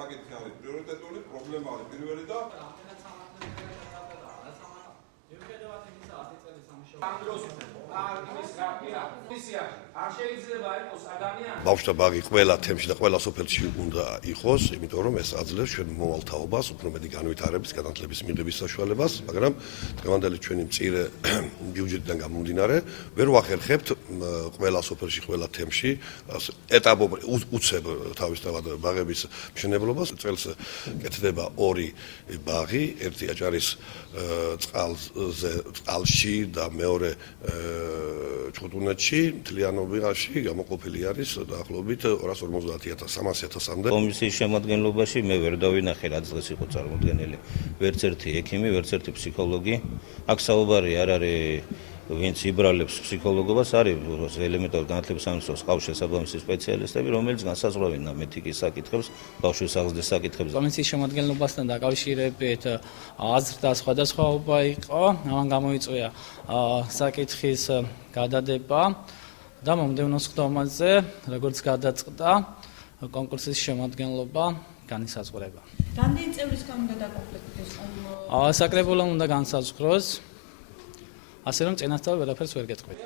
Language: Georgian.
საკითხი არის პრიორიტეტული პრობლემა არის პირველი და ბავშვთა ბაღი ყველა თემში და ყველა სოფელში უნდა იყოს, იმიტომ რომ ეს აძლევს ჩვენ მომავალ თაობას, უფრო მეტი განვითარების, განათლების მიღების საშუალებას, მაგრამ დღევანდელი ჩვენი მწირე ბიუჯეტიდან გამომდინარე, ვერ ვახერხებთ ყველა სოფელში, ყველა თემში ეტაპობრივ უცებ თავისთავად ბაღების მშენებლობას. წელს კეთდება 2 ბაღი, ერთი აჭარის წყალში და მეორე ჩხუტუნეთში, მთლიანობაში გამოყოფილი არის დაახლოებით 250,000-300,000-მდე. კომისიის შემადგენლობაში მე ვერ დავინახე, რაც დღეს იყო წარმოდგენილი. ვერც ერთი ექიმი, ვერც ერთი ფსიქოლოგი. აქ საუბარი არ არის ვინც იბრალებს ფსიქოლოგობას, არის ელემენტარული განათლების სამინისტროს ყავს შესაბამისი სპეციალისტები, რომელიც განსაზღვრავენ მეთიკის საკითხებს, ბავშვის აღზრდის საკითხებს. კომისიის შემადგენლობასთან დაკავშირებით აზრთა სხვადასხვაობა იყო, ამან გამოიწვია საკითხის გადადება და მომდევნო სხდომაზე, როგორც გადაწყდა, კონკურსის შემადგენლობა განისაზღვრება. რამდენი წევრისგან უნდა დაკომპლექტდეს? საკრებულომ უნდა განსაზღვროს, ასე რომ წინასწარ ვერაფერს ვერ გეტყვით.